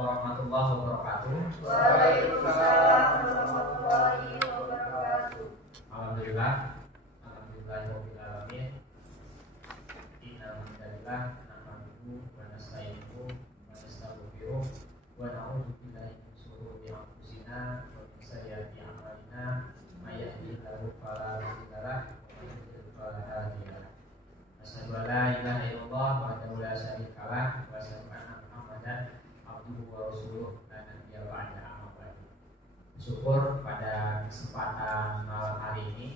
warahmatullahi wabarakatuh. Waalaikumsalam warahmatullahi wabarakatuh. Alhamdulillah, alhamdulillahirabbil alamin. Inna hamdalillah nahmaduhu wa nasta'inuhu wa nastaghfiruh wa na'udzu billahi min shururi anfusina wa min sayyiati a'malina. May yahdihillahu fala mudilla lahu wa may yudlil fala hadiya lahu. Asyhadu an la ilaha illallah wahdahu la syarika lahu wa asyhadu anna Muhammadan abduhu wa rasuluh la nabiyya ba'da amma ba'du. Syukur pada kesempatan malam hari ini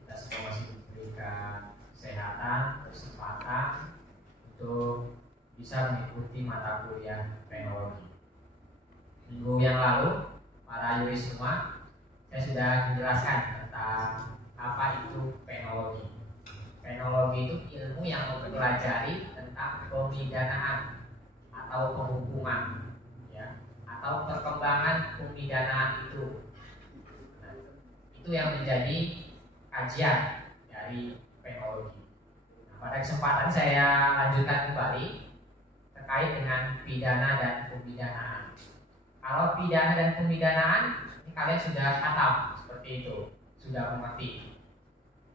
kita semua masih diberikan kesehatan, kesempatan untuk bisa mengikuti mata kuliah penologi. Minggu yang lalu para yuris semua saya sudah menjelaskan tentang apa itu penologi. Penologi itu ilmu yang mempelajari tentang pemidanaan atau penghukuman, ya, atau perkembangan pemidanaan itu. Nah, itu yang menjadi kajian dari penologi. Nah, pada kesempatan saya lanjutkan kembali terkait dengan pidana dan pemidanaan. Kalau pidana dan pemidanaan ini kalian sudah khatam seperti itu, sudah mengerti.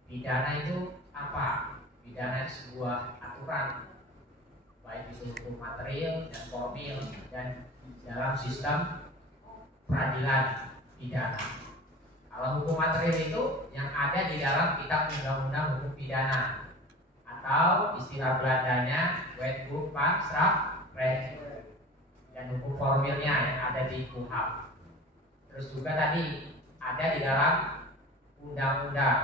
Pidana itu apa? Pidana itu sebuah aturan, baik itu hukum material dan formil dan dalam sistem peradilan pidana. Kalau hukum material itu yang ada di dalam kitab undang-undang hukum pidana atau istilah Belandanya Wetboek van Strafrecht, dan hukum formilnya yang ada di KUHP. Terus juga tadi ada di dalam undang-undang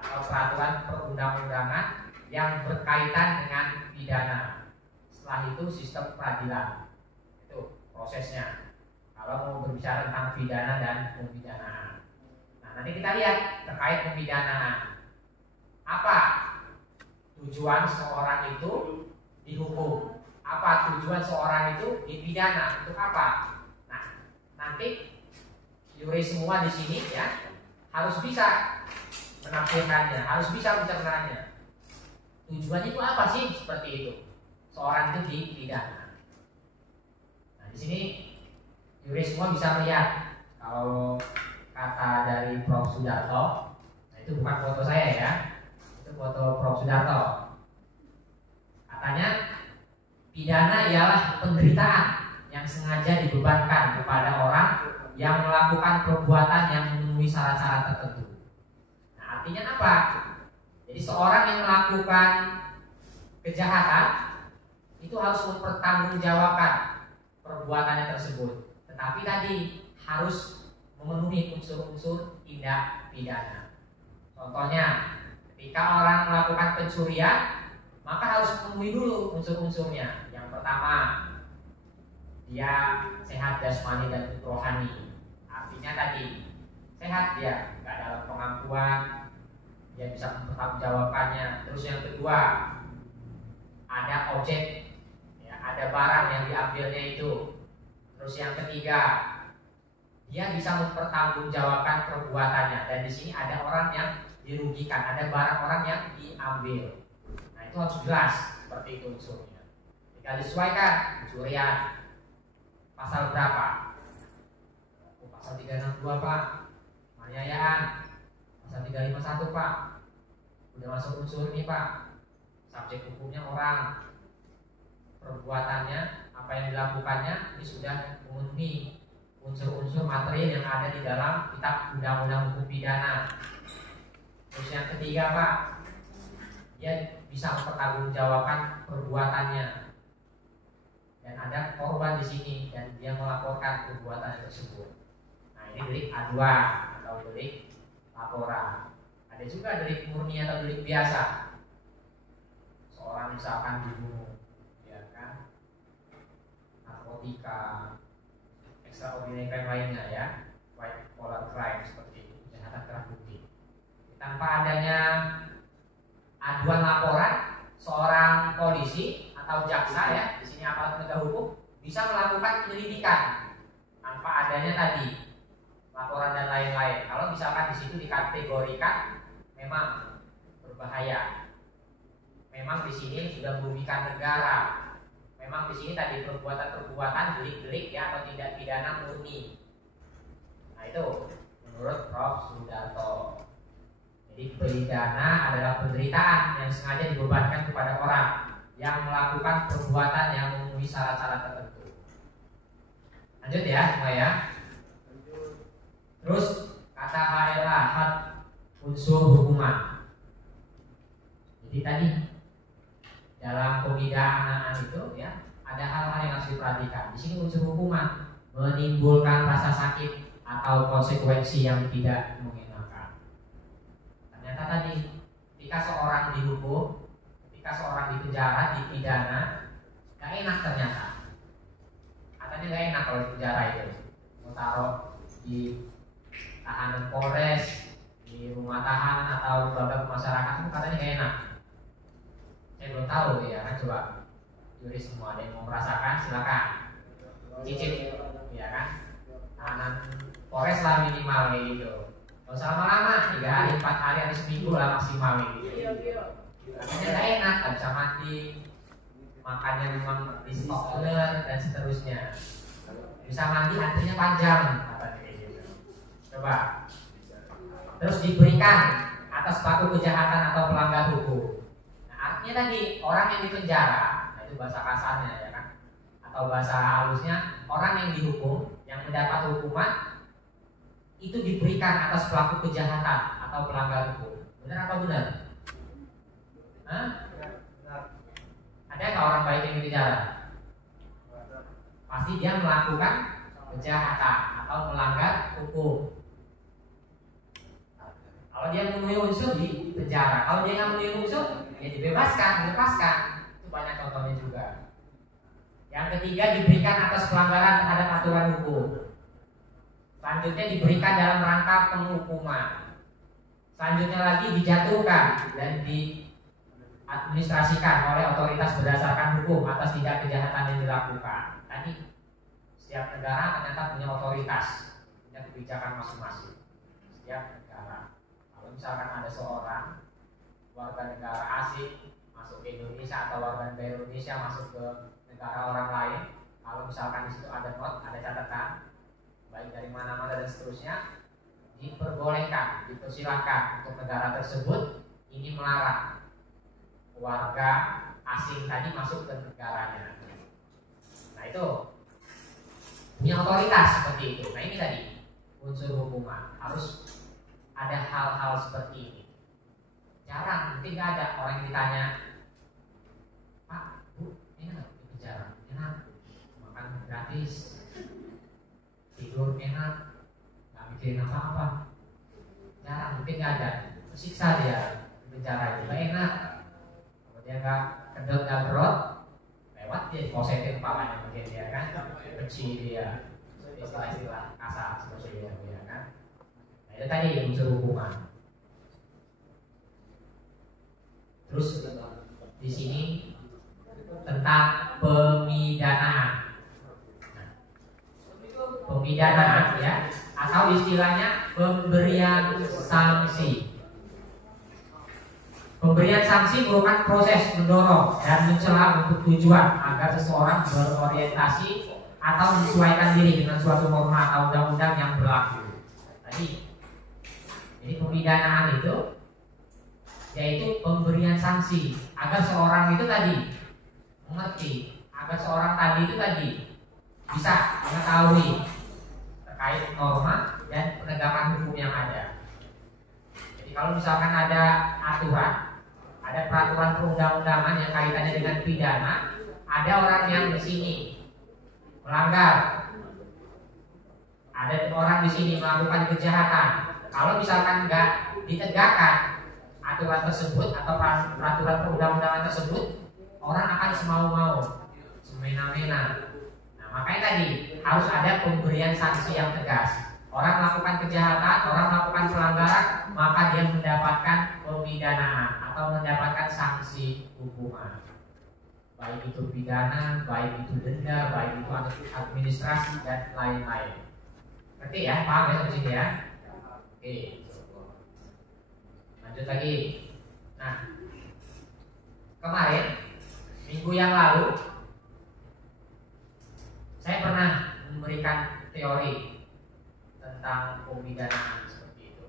atau peraturan perundang-undangan yang berkaitan dengan pidana. Setelah itu sistem peradilan, itu prosesnya. Kalau mau berbicara tentang pidana dan pemidanaan, nah nanti kita lihat terkait pemidanaan. Apa tujuan seorang itu dihukum? Apa tujuan seorang itu dipidana? Untuk apa? Nah, nanti yuris semua di sini ya harus bisa menafsirkannya, harus bisa mencernanya. Tujuannya itu apa sih? Seperti itu. Seorang itu dipidana. Nah, di sini yuris semua bisa melihat. Kalau kata dari Prof. Sudarto, nah itu bukan foto saya ya, itu foto Prof. Sudarto. Katanya pidana ialah penderitaan yang sengaja dibebankan kepada orang yang melakukan perbuatan yang memenuhi syarat-syarat tertentu. Nah, artinya apa? Jadi seorang yang melakukan kejahatan itu harus mempertanggungjawabkan perbuatannya tersebut. Tetapi tadi harus memenuhi unsur-unsur tindak pidana. Contohnya, ketika orang melakukan pencurian, maka harus memenuhi dulu unsur-unsurnya. Yang pertama, dia sehat jasmani dan rohani. Artinya tadi sehat dia, nggak dalam pengakuan, dia bisa mempertanggungjawabkannya. Terus yang kedua, ada objek, ya, ada barang yang diambilnya itu. Terus yang ketiga, dia bisa mempertanggungjawabkan perbuatannya. Dan di sini ada orang yang dirugikan, ada barang orang yang diambil. Nah, itu harus jelas seperti itu unsurnya. Jika disesuaikan, pencurian pasal berapa? Pasal 362 Pak, penganiayaan pasal 351 Pak, udah masuk unsur ini Pak. Subjek hukumnya orang, perbuatannya, apa yang dilakukannya ini sudah memenuhi unsur-unsur material yang ada di dalam kitab undang-undang hukum pidana. Terus yang ketiga Pak, dia bisa mempertanggungjawabkan perbuatannya. Dan ada korban di sini dan dia melaporkan perbuatan tersebut. Nah, ini delik aduan atau delik laporan. Ada juga delik murni atau delik biasa. Seorang misalkan dibunuh, ya kan, narkotika, extraordinary crime lainnya ya, white collar crime seperti itu, kejahatan kerah putih. Tanpa adanya aduan laporan, seorang polisi atau jaksa ya, di sini aparat penegak hukum bisa melakukan penyelidikan tanpa adanya tadi laporan dan lain-lain. Kalau misalkan di situ dikategorikan memang berbahaya, memang di sini sudah merugikan negara, Memang di sini tadi perbuatan-perbuatan delik-delik ya atau tindak pidana murni. Nah itu menurut Prof. Sudarto. Jadi pidana adalah penderitaan yang sengaja dibebankan kepada orang yang melakukan perbuatan yang memenuhi syarat-syarat tertentu. Lanjut ya semua ya. Terus kata HLA, hak unsur hukuman. Jadi tadi dalam pemidanaan itu ya ada hal-hal yang harus diperhatikan. Di sini unsur hukuman menimbulkan rasa sakit atau konsekuensi yang tidak mengenakan. Ternyata tadi ketika seorang dihukum, ketika seorang dipenjara, dipidana, gak enak ternyata. Katanya gak enak kalau di penjara itu. Mau taruh di tahanan Polres, di rumah tahanan atau lembaga pemasyarakatan itu katanya gak enak. Saya belum tahu ya kan, coba juri semua ada yang mau merasakan silakan cicip ya kan. Tahanan Polres lah minimal kayak gitu. Kalau lama-lama 3 hari, 4 hari, atau seminggu lah maksimal kayak gitu. Katanya gak enak, gak bisa mandi, makannya memang di stok ular dan seterusnya. Bisa mandi antrinya panjang katanya kayak gitu. Coba. Terus diberikan atas pelaku kejahatan atau pelanggar hukum. Nah, artinya tadi orang yang dipenjara, nah itu bahasa kasarnya ya kan, atau bahasa halusnya orang yang dihukum, yang mendapat hukuman itu diberikan atas pelaku kejahatan atau pelanggar hukum. Benar apa benar? Hah? Ada nggak orang baik yang dipenjara? Pasti dia melakukan kejahatan atau melanggar hukum. Kalau dia memenuhi unsur di penjara, kalau dia nggak memenuhi unsur, ya dilepaskan. Itu banyak contohnya juga. Yang ketiga diberikan atas pelanggaran terhadap aturan hukum. Selanjutnya diberikan dalam rangka penghukuman. Selanjutnya lagi dijatuhkan dan diadministrasikan oleh otoritas berdasarkan hukum atas tindak kejahatan yang dilakukan. Tadi setiap negara ternyata punya otoritas, punya kebijakan masing-masing. Setiap negara. Kalau misalkan ada seorang warga negara asing masuk ke Indonesia atau warga negara Indonesia masuk ke negara orang lain, kalau misalkan di situ ada not, ada catatan baik dari mana-mana dan seterusnya, diperbolehkan, dipersilakan untuk negara tersebut ini melarang warga asing tadi masuk ke negaranya. Nah itu punya otoritas seperti itu. Nah ini tadi unsur hukuman, harus ada hal-hal seperti ini. Jarang, mungkin nggak ada orang yang ditanya, Pak, Bu, enak di penjara, enak, makan gratis, tidur enak, nggak mikirin apa-apa. Jarang, mungkin nggak ada. Tersiksa dia di penjara itu, nggak enak. Kalau dia nggak kedot, nggak berot, lewat dia diposetin kepalanya mungkin dia kan, benci dia, istilah-istilah kasar seperti itu ya kan. Nah itu tadi unsur hukuman. Terus di sini tentang pemidanaan. Pemidanaan ya, atau istilahnya pemberian sanksi. Pemberian sanksi merupakan proses mendorong dan mencela untuk tujuan agar seseorang berorientasi atau menyesuaikan diri dengan suatu norma atau undang-undang yang berlaku. Jadi pemidanaan itu yaitu pemberian sanksi agar seorang itu tadi mengerti, agar seorang tadi itu tadi bisa mengetahui terkait norma dan penegakan hukum yang ada. Jadi kalau misalkan ada aturan, ada peraturan perundang-undangan yang kaitannya dengan pidana, ada orang yang di sini melanggar, ada orang di sini melakukan kejahatan. Kalau misalkan nggak ditegakkan aturan tersebut atau peraturan perundang-undangan tersebut, orang akan semau-mau, semena-mena. Nah, makanya tadi harus ada pemberian sanksi yang tegas. Orang melakukan kejahatan, orang melakukan pelanggaran, maka dia mendapatkan pemidanaan atau mendapatkan sanksi hukuman. Baik itu pidana, baik itu denda, baik itu administrasi dan lain-lain. Ngerti ya? Paham ya sampai sini ya? Oke. Lanjut lagi. Nah, kemarin minggu yang lalu memberikan teori tentang pemidanaan seperti itu.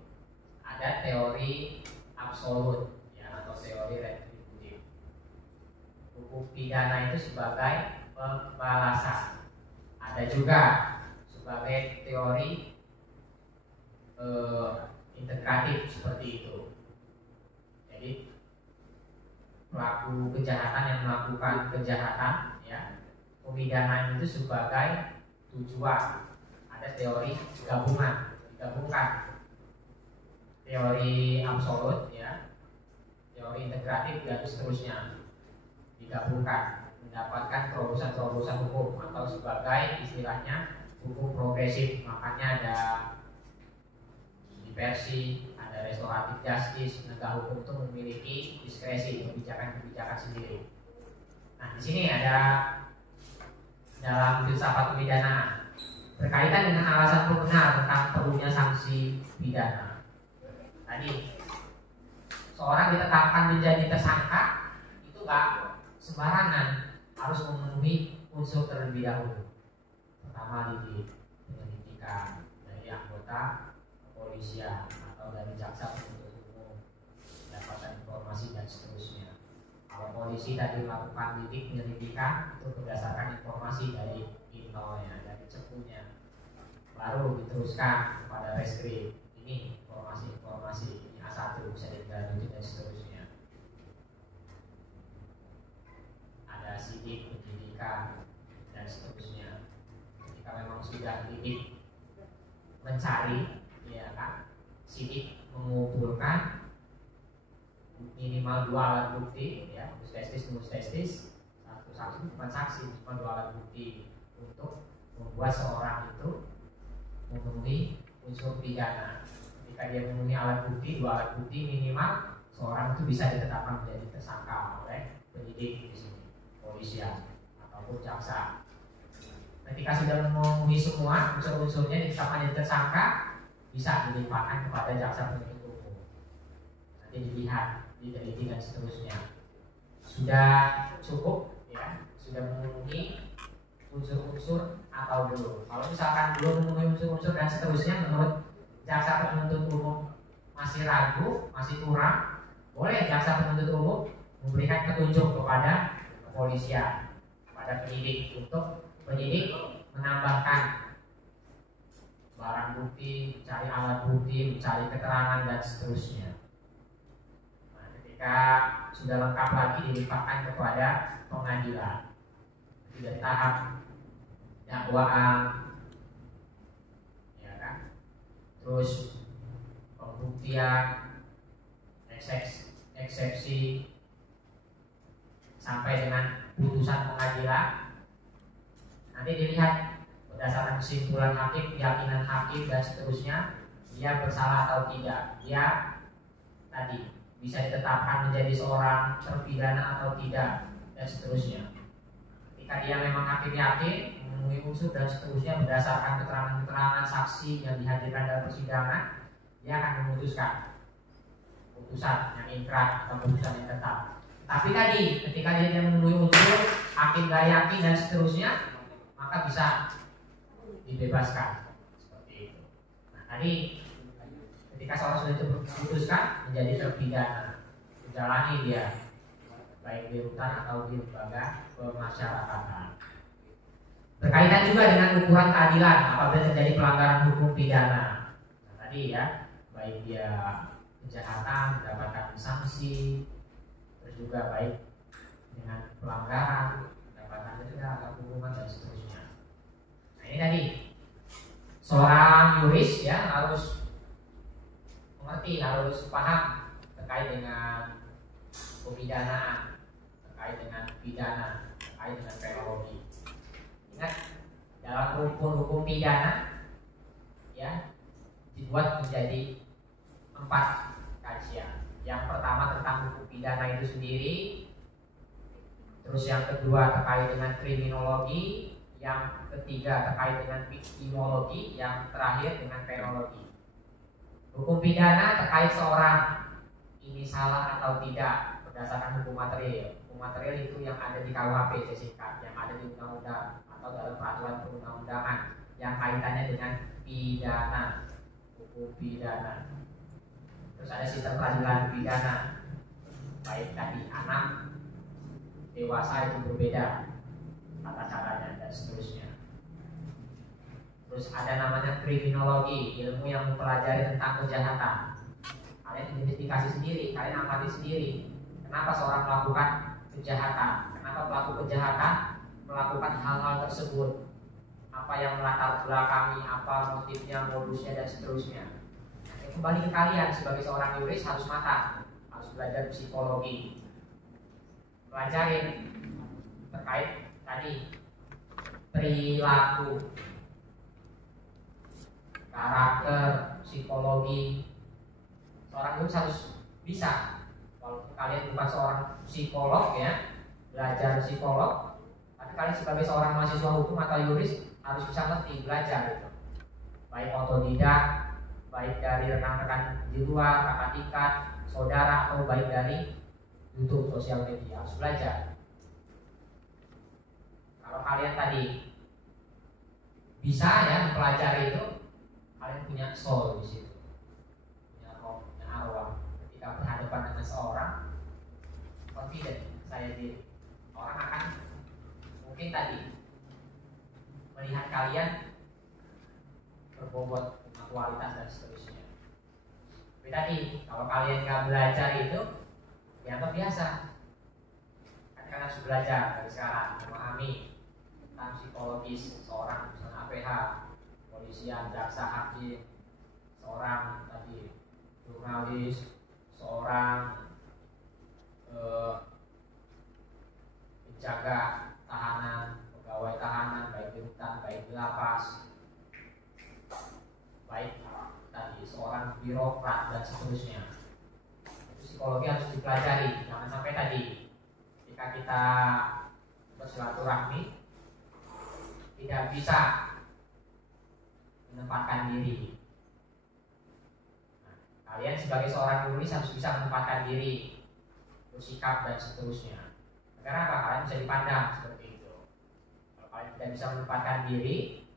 Ada teori absolut ya, atau teori retributif. Hukum pidana itu sebagai pembalasan. Ada juga sebagai teori integratif seperti itu. Jadi pelaku kejahatan yang melakukan kejahatan ya, pemidanaan itu sebagai tujuan. Ada teori digabungkan teori absolut ya, teori integratif dan seterusnya, digabungkan mendapatkan terobosan-terobosan hukum atau sebagai istilahnya hukum progresif. Makanya ada diversi, ada restoratif justice. Penegak hukum itu memiliki diskresi kebijakan-kebijakan sendiri. Nah, di sini ada dalam filsafat pemidanaan berkaitan dengan alasan benar tentang perlunya sanksi pidana. Tadi seorang ditetapkan menjadi tersangka itu gak sembarangan, harus memenuhi unsur terlebih dahulu. Pertama di penyelidikan dari anggota kepolisian atau dari jaksa penuntut umum, mendapatkan informasi dan seterusnya. Kalau polisi tadi melakukan penyelidikan itu berdasarkan informasi dari intelnya, dari cepunya, baru diteruskan kepada reskrim. Ini informasi ini A1 bisa dilanjutin dan seterusnya. Ada sidik penyidikan dan seterusnya. Jika memang sudah lidik mencari, ya kan, sidik mengumpulkan minimal 2 alat bukti ya, mustestis, satu saksi bukan saksi, cuma 2 alat bukti untuk membuat seorang itu memenuhi unsur pidana. Ketika dia memenuhi alat bukti, 2 alat bukti minimal, seorang itu bisa ditetapkan menjadi tersangka oleh penyidik di sini, polisian ataupun jaksa. Ketika sudah memenuhi semua unsur-unsurnya, ditetapkan menjadi tersangka, bisa dilimpahkan kepada jaksa penuntut umum. Nanti dilihat, diteliti dan seterusnya. Sudah cukup ya, sudah memenuhi unsur-unsur atau belum. Kalau misalkan belum memenuhi unsur-unsur dan seterusnya, menurut jaksa penuntut umum masih ragu, masih kurang, boleh jaksa penuntut umum memberikan petunjuk kepada kepolisian, kepada penyidik, untuk penyidik menambahkan barang bukti, mencari alat bukti, mencari keterangan dan seterusnya. Nah, ketika sudah lengkap lagi dilimpahkan kepada pengadilan. Dari tahap dakwaan, ya kan, terus pembuktian, eksepsi, sampai dengan putusan pengadilan. Nanti dilihat berdasarkan kesimpulan hakim, keyakinan hakim dan seterusnya, dia bersalah atau tidak, dia tadi bisa ditetapkan menjadi seorang terpidana atau tidak dan seterusnya. Ketika dia memang hakim yakin memenuhi unsur dan seterusnya berdasarkan keterangan-keterangan saksi yang dihadirkan dalam persidangan, dia akan memutuskan putusan yang inkrah atau putusan yang tetap. Tapi tadi ketika dia memenuhi unsur, hakim gak yakin dan seterusnya, maka bisa dibebaskan seperti itu. Nah, tadi ketika seorang sudah diputuskan menjadi terpidana, menjalani dia baik di rutan atau di lembaga pemasyarakatan. Berkaitan juga dengan ukuran keadilan apabila terjadi pelanggaran hukum pidana. Nah, tadi ya, baik dia kejahatan mendapatkan sanksi, terus juga baik dengan pelanggaran mendapatkan denda atau hukuman dan seterusnya. Nah, ini tadi seorang yuris ya harus mengerti, harus paham terkait dengan pemidanaan, terkait dengan pidana, terkait dengan penologi. Ingat, dalam rumpun hukum pidana ya dibuat menjadi 4 kajian. Yang pertama tentang hukum pidana itu sendiri, terus yang kedua terkait dengan kriminologi, yang ketiga terkait dengan viktimologi, yang terakhir dengan penologi. Hukum pidana terkait seorang ini salah atau tidak berdasarkan hukum material. Hukum material itu yang ada di KUHP sesingkat, yang ada di undang-undang atau dalam peraturan perundang-undangan yang kaitannya dengan pidana, hukum pidana. Terus ada sistem peradilan pidana, baik tadi anak, dewasa itu berbeda tata caranya dan seterusnya. Terus ada namanya kriminologi, ilmu yang mempelajari tentang kejahatan. Kalian identifikasi sendiri, kalian amati sendiri. Kenapa seorang melakukan kejahatan? Kenapa pelaku kejahatan melakukan hal-hal tersebut? Apa yang melatar belakangi, apa motifnya, modusnya dan seterusnya. Kembali ke kalian sebagai seorang yuris harus matang, harus belajar psikologi, pelajarin terkait tadi perilaku, karakter, psikologi. Seorang yuris harus bisa, walaupun kalian bukan seorang psikolog ya, belajar psikolog, tapi kalian sebagai seorang mahasiswa hukum atau yuris harus bisa ngerti, belajar itu, baik otodidak, baik dari rekan-rekan di luar, kakak tingkat, saudara, atau baik dari YouTube, sosial media, harus belajar. Kalau kalian tadi bisa ya mempelajari itu, kalian punya soul di situ, punya roh, punya arwah. Ketika berhadapan dengan seorang, confident saya diri, orang akan mungkin tadi melihat kalian berbobot kualitas dan seterusnya. Tapi tadi kalau kalian nggak belajar itu dianggap biasa. Kan kalian harus belajar dari sekarang memahami tentang psikologis seorang, misalnya APH, polisian, jaksa, hakim, seorang tadi jurnalis, seorang penjaga tahanan, pegawai tahanan, baik di rutan, baik di lapas, baik tadi seorang birokrat dan seterusnya. Itu psikologi harus dipelajari. Jangan sampai tadi ketika kita bersilaturahmi tidak bisa menempatkan diri. Nah, kalian sebagai seorang yuris harus bisa menempatkan diri, bersikap dan seterusnya. Karena apa? Kalian bisa dipandang seperti itu. Kalau kalian tidak bisa menempatkan diri,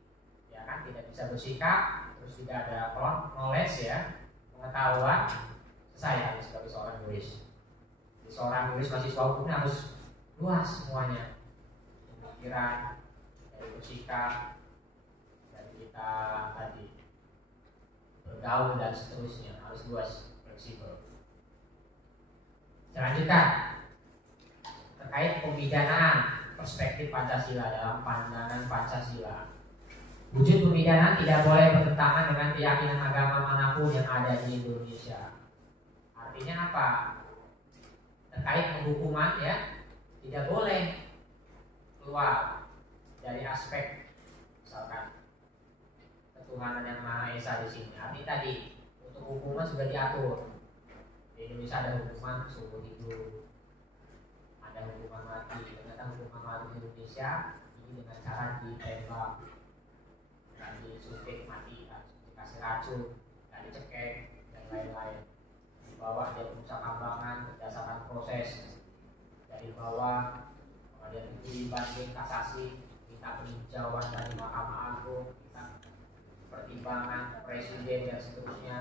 ya kan, tidak bisa bersikap, terus tidak ada knowledge ya, pengetahuan, saya sebagai seorang yuris. Jadi seorang yuris mahasiswa hukum harus luas semuanya, pemikiran, dari bersikap, dari kita tadi bergaul dan seterusnya harus luas, fleksibel. Selanjutnya terkait pemidanaan, perspektif Pancasila dalam pandangan Pancasila. Wujud pemidanaan tidak boleh bertentangan dengan keyakinan agama manapun yang ada di Indonesia. Artinya apa? Terkait penghukuman ya, tidak boleh keluar dari aspek misalkan ketuhanan yang Maha Esa di sini. Artinya tadi untuk hukuman sudah diatur. Di Indonesia ada hukuman seumur hidup, ada hukuman mati. Ternyata hukuman mati di Indonesia ini dengan cara ditembak, disuntik mati, dikasih racun, dicekek dan lain-lain. Di bawah dia Nusa Kambangan berdasarkan proses dari bawah, kemudian itu dibanding kasasi, minta peninjauan dari Mahkamah Agung, minta pertimbangan presiden dan seterusnya.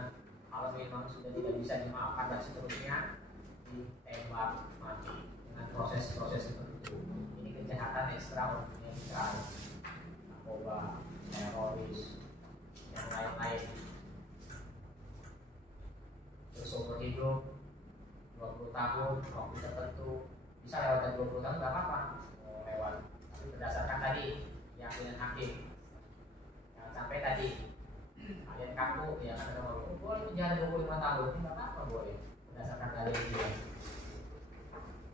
Kalau memang sudah tidak bisa dimaafkan dan seterusnya, ditembak mati dengan proses-proses seperti itu. Ini kejahatan ekstraordinari, narkoba, teroris, yang lain-lain. Terus seumur hidup 20 tahun, waktu tertentu, bisa lewat dari 20 tahun nggak apa-apa, mau lewat. Tapi berdasarkan tadi keyakinan hakim. Jangan sampai tadi kalian kaku, ya kan ada orang boleh penjara 25 tahun, ini nggak apa-apa, boleh berdasarkan dalil dia.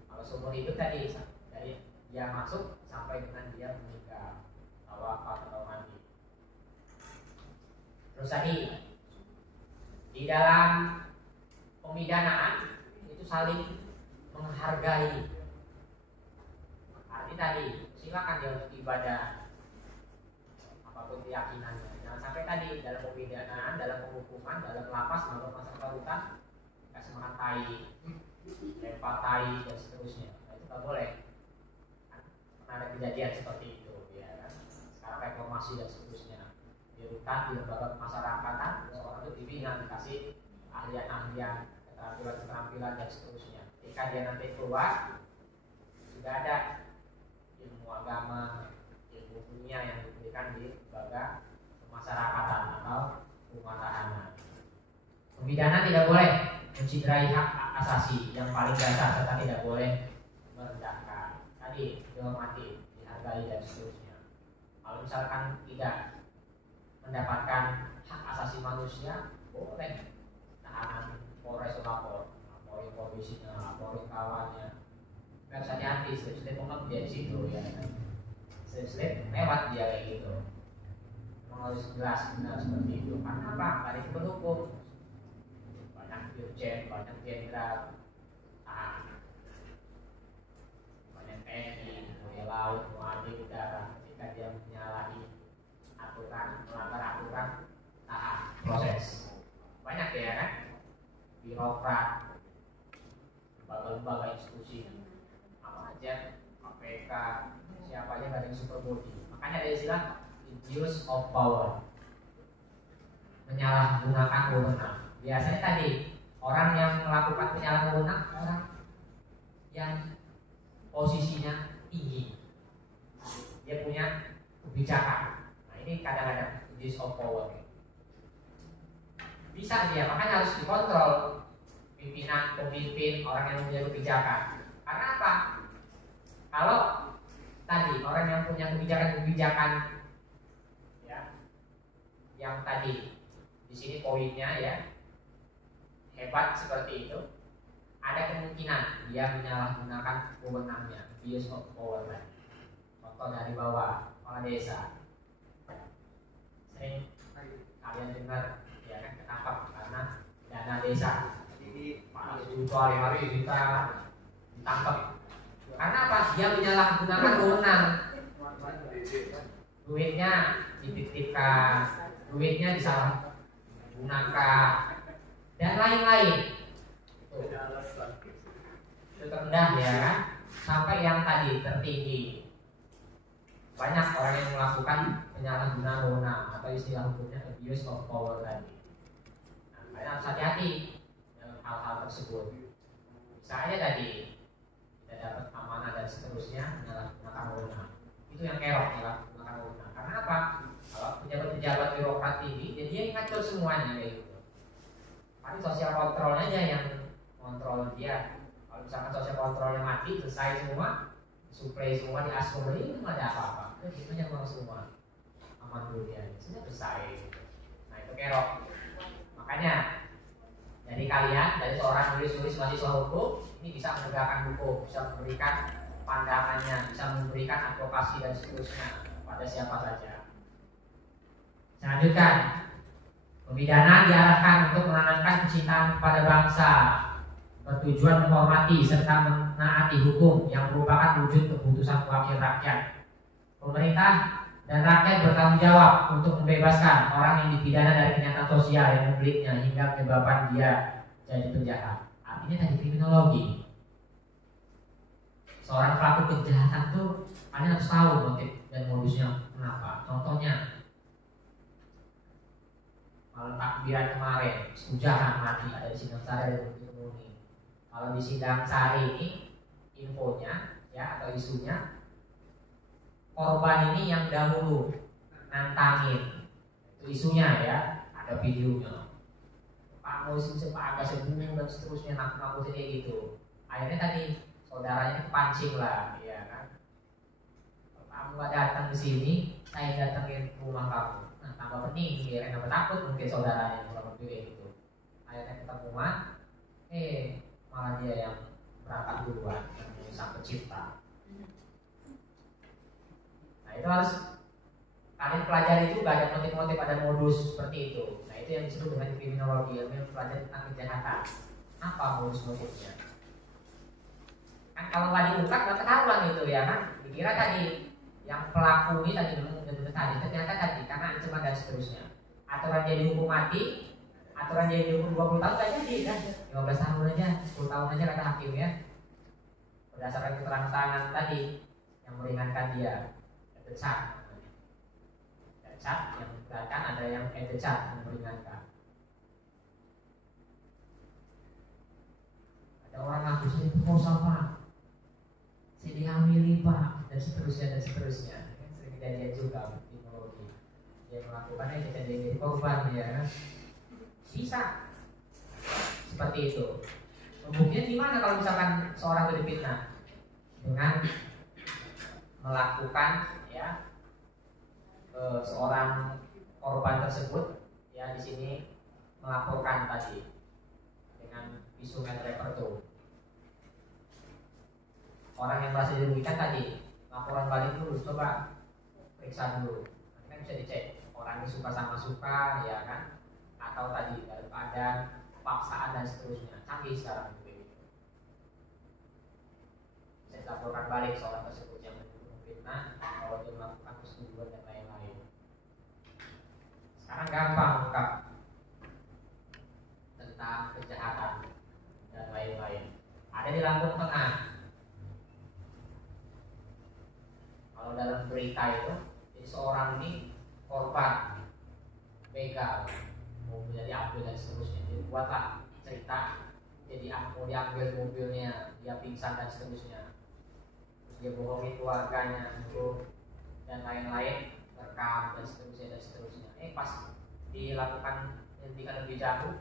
Kalau seumur hidup tadi dari dia masuk sampai dengan dia meninggal, atau wafat atau mati. Terus tadi di dalam pemidanaan itu saling menghargai. Arti tadi silakan dia untuk ibadah apapun keyakinannya. Jangan sampai tadi dalam pemidanaan, dalam penghukuman, dalam lapas, dalam masa perutan kasih makan tai, lempar tai dan seterusnya. Nah, itu nggak boleh. Kan ada kejadian seperti itu, ya kan? Sekarang reformasi dan seterusnya. di rutan, di lembaga pemasyarakatan, seorang itu dibina, dikasih ahlian-ahlian, keterampilan dan seterusnya. Ketika dia nanti keluar, sudah ada ilmu agama, ilmu dunia yang diberikan di lembaga pemasyarakatan atau rumah tahanan. Pembidana tidak boleh menciderai hak asasi yang paling dasar serta tidak boleh merendahkan. Tadi dihormati, dihargai dan seterusnya. Kalau misalkan tidak mendapatkan hak asasi manusia, boleh tahanan Polres lapor, laporin polisinya, laporin kawannya. Nggak usah hati-hati, slip-slip memang dia di situ ya. Slip-slip lewat dia kayak gitu. Memang harus jelas benar seperti itu. Karena apa? Dari pendukung banyak dirjen, banyak jenderal, banyak TNI, Polri laut, Polri udara. Ketika dia menyalahi aturan, melanggar aturan, proses. Banyak ya kan? Birokrat, lembaga-lembaga institusi, apa aja, KPK, siapa aja nggak ada yang super body. Makanya ada istilah abuse of power, menyalahgunakan wewenang. Biasanya tadi orang yang melakukan penyalahgunaan wewenang orang yang posisinya tinggi, dia punya kebijakan. Nah ini kadang-kadang abuse of power. Bisa dia, makanya harus dikontrol pimpinan, pemimpin, orang yang punya kebijakan. Karena apa? Kalau tadi orang yang punya kebijakan ya, yang tadi di sini poinnya ya, hebat seperti itu, ada kemungkinan dia menyalahgunakan wewenangnya, abuse of power. Contoh dari bawah, kepala desa, sering kalian dengar ya kan, kenapa? Karena dana desa jadi 400 juta, 500 juta ditangkap. Karena apa? Dia menyalahgunakan wewenang. Duitnya dititipkan, duitnya disalahgunakan, dan lain-lain. Itu terendah ya kan? Sampai yang tadi tertinggi. Banyak orang yang melakukan penyalahgunaan wewenang atau istilah hukumnya abuse of power tadi. Nah, kalian harus hati-hati dengan hal-hal tersebut. Misalnya tadi tidak dapat amanah dan seterusnya, menyalahgunakan wewenang. Itu yang kerok, menyalahgunakan wewenang. Karena apa? Kalau pejabat-pejabat birokrat tinggi, jadi dia ngatur semuanya kayak gitu. Tapi sosial kontrolnya aja yang kontrol dia. Kalau misalkan sosial kontrolnya mati, selesai semua, suplai semua di asumsi ini nggak ada apa-apa. Itu aja mau semua aman dulu ya, sudah selesai. Nah itu kerok. Makanya dari kalian, dari seorang tulis mahasiswa hukum, ini bisa menegakkan hukum, bisa memberikan pandangannya, bisa memberikan advokasi dan seterusnya pada siapa saja. Selanjutnya, pembidana diarahkan untuk menanamkan kecintaan kepada bangsa, bertujuan menghormati serta menaati hukum yang merupakan wujud keputusan wakil rakyat. Pemerintah dan rakyat bertanggung jawab untuk membebaskan orang yang dipidana dari kenyataan sosial yang membeliknya hingga menyebabkan dia jadi penjahat. Artinya tadi kriminologi. Seorang pelaku kejahatan tuh kalian harus tahu motif dan modusnya kenapa. Contohnya, kalau takbiran kemarin, Sujahan mati ada di Sidang Sari dan Murni. Kalau di Sidang Sari ini infonya ya atau isunya, korban ini yang dahulu nantangin, itu isunya ya, ada videonya. Pak Musim, Pak Aga Sebungu dan seterusnya ngaku-ngaku kayak gitu. Akhirnya tadi saudaranya kepancing lah, ya kan? Kamu gak datang ke sini, saya datangin rumah kamu. Nah, tambah pening, dia nambah takut mungkin saudaranya kalau kayak gitu. Akhirnya ketemuan, malah dia yang berangkat duluan, yang sang pencipta. Nah itu harus kalian pelajari juga, ada motif-motif, ada modus seperti itu. Nah itu yang disebut dengan kriminologi, yang pelajari tentang kejahatan. Apa modus-motifnya? Kan kalau nggak diungkap nggak ketahuan gitu ya kan? Dikira tadi yang pelaku ini tadi tadi ternyata tadi karena ancaman dan seterusnya. Aturan dia dihukum mati, aturan dia dihukum 20 tahun nggak jadi kan? 15 tahun aja, 10 tahun aja kata hakim ya. Berdasarkan keterangan tadi yang meringankan dia. Cat yang memberatkan ada yang edecat memperingatkan. Ada orang ngaku saya diperkosa Pak, saya dihamili Pak, dan seterusnya dan seterusnya. Sering kejadian juga teknologi. Dia melakukannya jadi korban ya. Bisa seperti itu. Kemudian gimana kalau misalkan seorang itu difitnah? Dengan melakukan ya seorang korban tersebut ya di sini melaporkan tadi dengan isu reperto. Orang yang merasa dirugikan tadi laporan balik dulu, coba periksa dulu. Nanti kan bisa dicek orang ini suka sama suka ya kan, atau tadi dalam keadaan paksaan dan seterusnya. Canggih sekarang gitu. Bisa dilaporkan balik seorang tersebut yang memfitnah bahwa dia melakukan persetubuhan dan lain-lain. Sekarang gampang ungkap tentang kejahatan dan lain-lain. Ada di Lampung Tengah. Kalau dalam berita itu, jadi seorang ini korban begal, mobilnya diambil dan seterusnya. Jadi buatlah cerita, jadi mau diambil mobilnya, dia pingsan dan seterusnya. Terus dia bohongin keluarganya itu dan lain-lain, rekam dan seterusnya dan seterusnya. Pas dilakukan hentikan lebih jauh,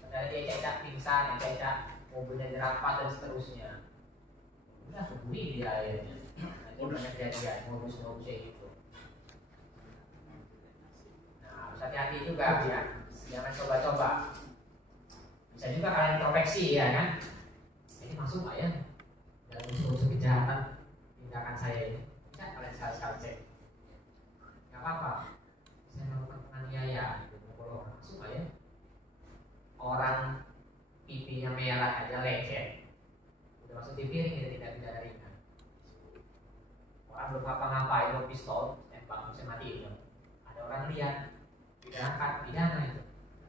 ternyata dia cecak pingsan, cecak mobilnya dirampas dan seterusnya. Udah sembunyi dia akhirnya. Nah, ini banyak kejadian modus-modus kayak gitu. Nah, harus hati-hati juga ya, jangan coba-coba. Bisa juga kalian introspeksi ya kan. Ini masuk nggak ya dalam unsur-unsur kejahatan tindakan saya ini? Bisa kalian sekali-sekali cek. Nggak apa-apa. Saya melakukan penganiayaan, kalau masuk nggak ya? Orang pipinya merah aja lecet, udah masuk di piring itu tidak pidana ringan. Orang belum ngapa-ngapain, lo pistol, tembak bisa mati itu. Ada orang lihat, pidana itu.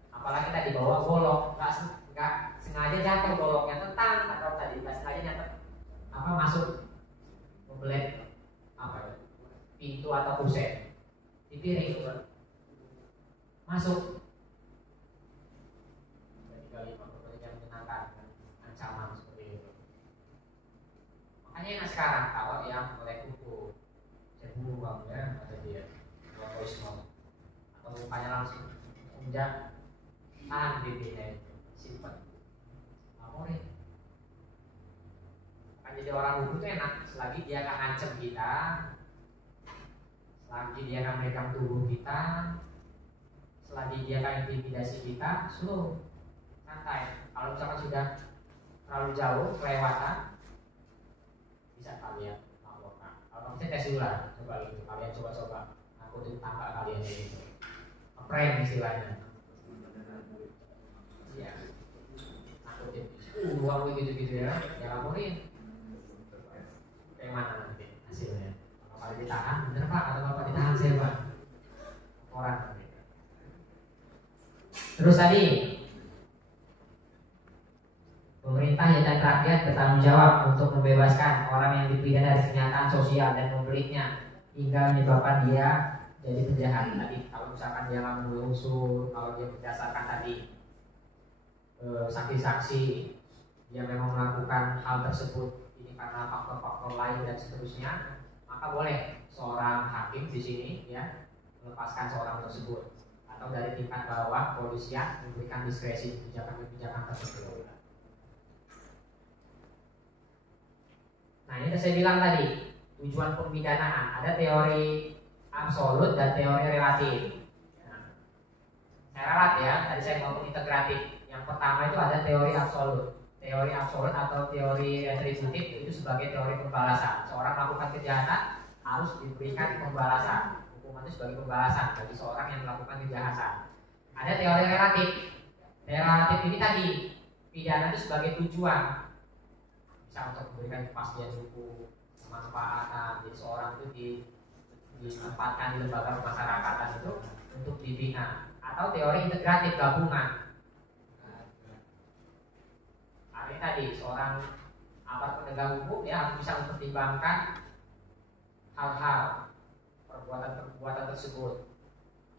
Apalagi tadi bawa golok, nggak sengaja jatuh goloknya tentang, atau tadi nggak sengaja jatuh masuk membelet pintu atau kusen di piring itu masuk. 35 yang menyenangkan ancaman seperti itu. Makanya yang sekarang kalau yang oleh kuku saya bunuh kamu ya, kata dia terorisme, atau mukanya langsung injak tahan pipinya itu simpan laporin. Kan jadi orang hukum itu enak selagi dia akan ngancem kita, selagi dia akan merekam tubuh kita, selagi dia akan intimidasi kita, slow, santai. Kalau misalkan sudah terlalu jauh kelewatan, bisa kalian laporkan. Kalau bisa tes ulang, coba gitu. Kalian coba-coba angkutin tangga kalian gitu. Prank istilahnya. Ya, angkutin. Uang gitu-gitu ya, ya laporin. Kayak mana nanti hasilnya? Kalau ditahan, bener Pak? Atau Bapak ditahan saya Pak? Orang nanti. Terus tadi pemerintah dan rakyat bertanggung jawab untuk membebaskan orang yang dipidana dari kenyataan sosial dan membeliknya hingga menyebabkan dia jadi penjahat. Tadi kalau misalkan dia ngambil unsur, kalau dia berdasarkan tadi saksi-saksi dia memang melakukan hal tersebut ini karena faktor-faktor lain dan seterusnya, maka boleh seorang hakim di sini ya melepaskan seorang tersebut, atau dari tingkat bawah polisian memberikan diskresi kebijakan-kebijakan tersebut. Nah ini saya bilang tadi tujuan pemidanaan ada teori absolut dan teori relatif. Nah, saya ralat ya, tadi saya ngomong integratif. Yang pertama itu ada teori absolut. Teori absolut atau teori retributif itu sebagai teori pembalasan. Seorang melakukan kejahatan harus diberikan pembalasan. Hukuman itu sebagai pembalasan bagi seorang yang melakukan kejahatan. Ada teori relatif. Teori relatif ini tadi pidana itu sebagai tujuan. Bisa untuk memberikan kepastian hukum, kemanfaatan. Jadi seorang itu ditempatkan di lembaga pemasyarakatan itu untuk dibina. Atau teori integratif gabungan. Artinya tadi seorang aparat penegak hukum ya harus bisa mempertimbangkan hal-hal perbuatan-perbuatan tersebut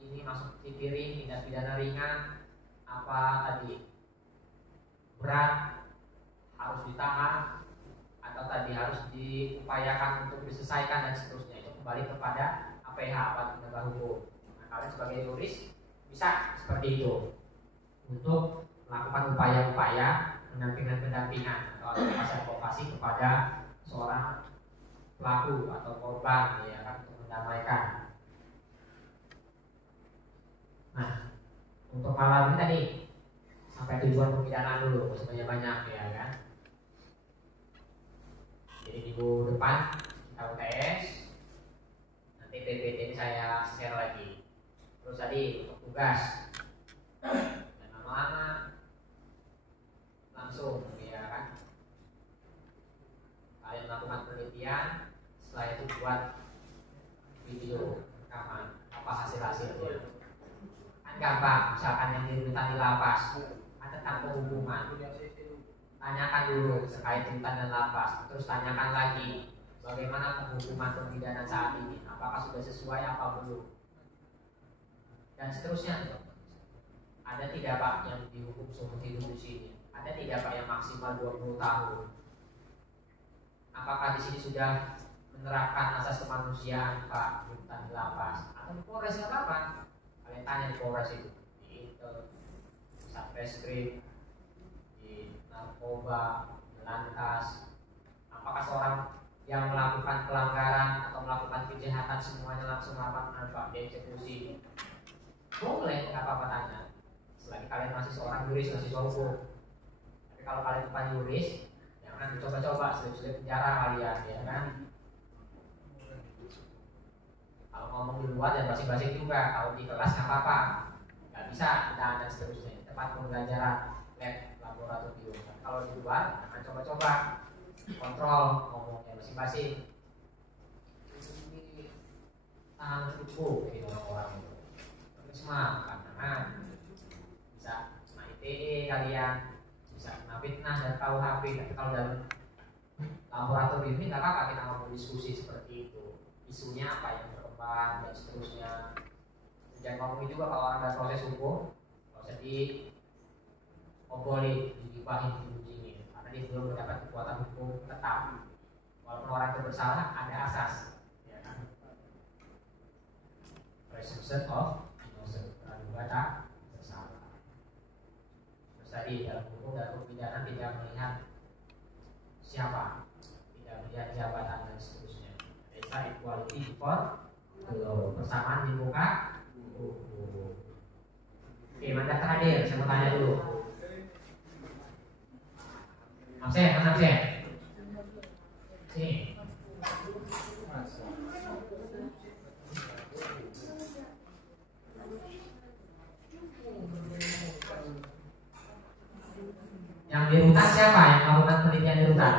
ini masuk di piring, tindak pidana ringan, apa tadi berat harus ditahan atau tadi harus diupayakan untuk diselesaikan dan seterusnya. Itu kembali kepada APH, aparat penegak hukum. Nah, kalian sebagai yuris bisa seperti itu untuk melakukan upaya-upaya pendampingan atau advokasi kepada seorang pelaku atau korban, ya kan, untuk mendamaikan. Nah, untuk malam ini tadi sampai tujuan pemidanaan dulu, sebanyak-banyak, ya kan. Jadi minggu depan kita UTS, nanti PPT ini saya share lagi. Terus tadi untuk tugas, dan lama-lama langsung, ya kan, kalian melakukan penelitian, setelah itu buat video rekaman apa hasil-hasilnya. Kan gampang, misalkan yang diminta di lapas ada tentang penghukuman, tanyakan dulu terkait rutan dan lapas, terus tanyakan lagi bagaimana penghukuman pemidanaan saat ini, apakah sudah sesuai apa belum, dan seterusnya. Ada tidak Pak yang dihukum seumur hidup di sini? Ada tidak Pak yang maksimal 20 tahun? Apakah di sini sudah menerapkan asas kemanusiaan Pak rutan di lapas? Atau di Polres nggak apa-apa? Kalian tanya di Polres itu, di Satreskrim, di narkoba, di lantas. Apakah seorang yang melakukan pelanggaran atau melakukan kejahatan semuanya langsung Pak dieksekusi? Boleh, nggak apa-apa tanya. Selagi kalian masih seorang yuris, masih hukum. Tapi kalau kalian bukan yuris, jangan dicoba-coba selip-selip penjara kalian, ya kan? Kalau ngomong di luar dan basi-basi juga, kalau di kelas nggak apa-apa, nggak bisa ditahan dan seterusnya. Tempat pembelajaran, lab, laboratorium. Kalau di luar, jangan coba-coba kontrol ngomongnya masing-masing. Ini tahan cukup gitu orang itu. Semua karena bisa kena ITE kalian, bisa kena fitnah dan KUHP. Tapi kalau dalam laboratorium ini nggak apa-apa kita ngomong diskusi seperti itu. Isunya apa yang berkembang dan seterusnya. Jangan ngomongin juga kalau orang dalam proses hukum, kalau usah diobrolin, digibahin, diujiin, karena dia belum mendapat kekuatan hukum tetap. Walaupun orang itu bersalah, ada asas, ya kan? Presumption of innocence, praduga tak bersalah. Terus tadi dalam hukum dan pidana tidak melihat siapa, tidak melihat jabatan dan seterusnya. Desa equality before the law, persamaan di muka hukum. Oke, mandat terakhir saya mau tanya dulu. Absen, mana absen? Sini. Yang di rutan siapa yang melakukan penelitian di rutan?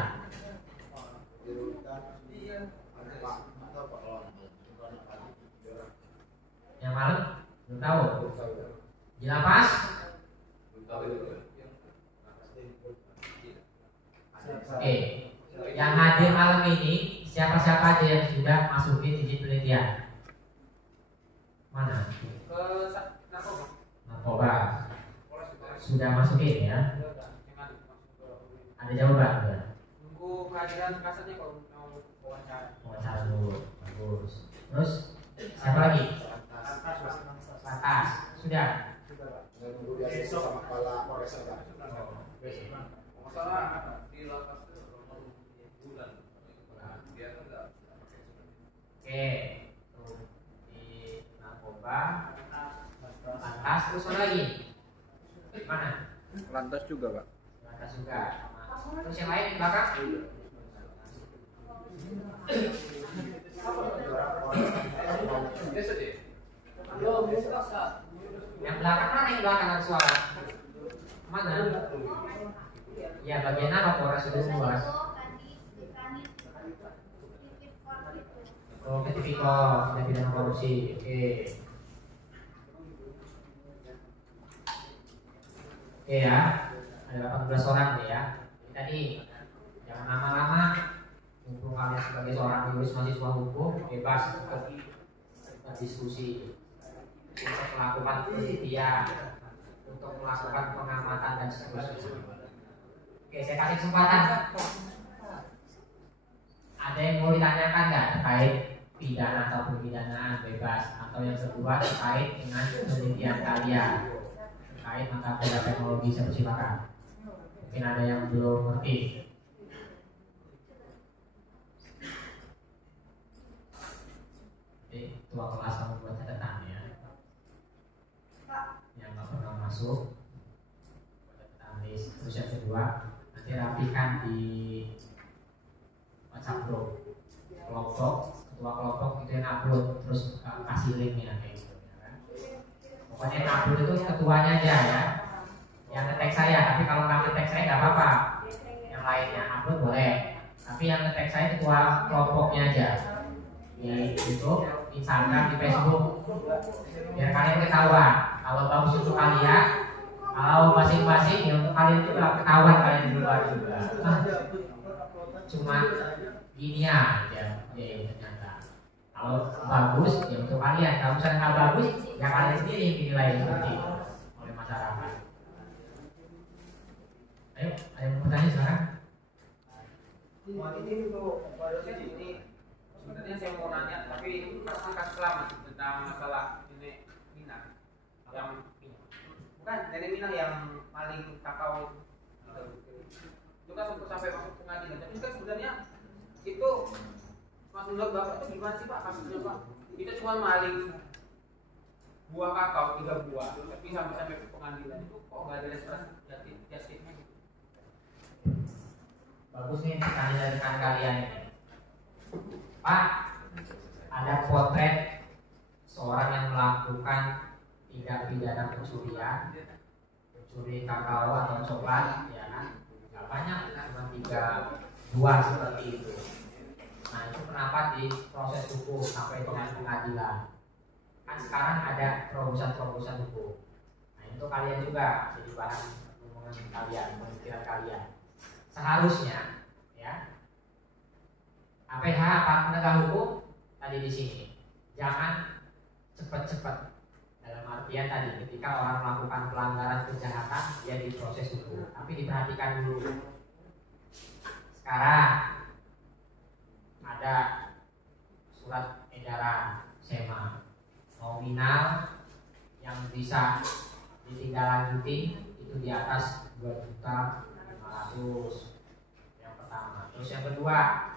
Yang malam? Belum tahu. Di lapas? Oke. Yang hadir malam ini siapa-siapa aja yang sudah masukin izin penelitian? Mana? Ke Narkoba. Sudah masukin ya? Ada jawaban ya? Nunggu kehadiran kasatnya kalau mau wawancara. Wawancara dulu, bagus. Terus siapa lagi? Lantas, sudah. Nunggu biasa sama kepala Polres Jakarta. Masalah di lapas itu bulan. Dia kan enggak Oke, tuh di narkoba, lantas, terus mana lagi? Mana? Lantas juga, Pak. Lantas juga. Terus yang lain di belakang? Yang belakang mana yang belakang ada suara? Mana? Ya bagian apa Polres sudah luas? Oh, tipikor, tindak pidana korupsi. Oke. Oke ya, ada 18 orang nih ya. Ini tadi jangan lama-lama. Mumpung kalian sebagai seorang yuris mahasiswa hukum bebas untuk berdiskusi. untuk melakukan penelitian, untuk melakukan pengamatan dan seterusnya. Oke, saya kasih kesempatan. Ada yang mau ditanyakan nggak terkait pidana atau pemidanaan bebas, atau yang kedua terkait dengan penelitian kalian terkait mata kuliah teknologi? Silakan. Mungkin ada yang belum ngerti. Tua kelas kamu buat catatan ya. Yang nggak pernah masuk buat catatan list. Terus yang kedua, nanti rapikan di WhatsApp group kelompok, ketua kelompok itu yang upload, terus kasih linknya kayak gitu ya kan. Pokoknya yang upload itu ketuanya aja ya, yang nge-tag saya. Tapi kalau nggak nge-tag saya nggak apa-apa, yang lainnya upload boleh, tapi yang nge-tag saya ketua kelompoknya aja di YouTube, Instagram, di Facebook, biar kalian ketahuan. Kalau bagus untuk kalian, kalau masing-masing ya untuk kalian juga ketahuan kalian di luar juga. Cuma gini aja, ya ternyata. Kalau bagus ya untuk kalian, kalau misalnya nggak bagus ya kalian sendiri yang dinilai seperti itu oleh masyarakat. Ayo, ada yang mau bertanya sekarang? Ini untuk pada sesi ini sebenarnya saya mau nanya, tapi kasih selamat tentang masalah nenek Minang yang bukan nenek Minang yang maling kakao itu kan sampai masuk pengadilan. Tapi kan sebenarnya itu mas menurut bapak itu gimana sih pak kasusnya pak? Kita cuma maling buah kakao 3 buah, tapi sampai ke pengadilan itu kok nggak ada restoratif justice-nya gitu? Bagus nih pertanyaan dari rekan kalian ini. Pak, ada potret seorang yang melakukan tindak pidana pencurian, mencuri kakao atau coklat, ya kan? Gak banyak, cuma 3 buah seperti itu. Nah itu kenapa diproses hukum sampai dengan pengadilan? Kan sekarang ada terobosan-terobosan hukum. Nah itu kalian juga jadi bahan omongan kalian, pemikiran kalian. Seharusnya, ya, APH apa penegak hukum tadi di sini jangan cepat-cepat, dalam artian tadi ketika orang melakukan pelanggaran kejahatan dia diproses hukum, tapi diperhatikan dulu. Sekarang ada surat edaran SEMA nominal yang bisa ditindaklanjuti itu di atas 2.500.000 yang pertama. Terus yang kedua,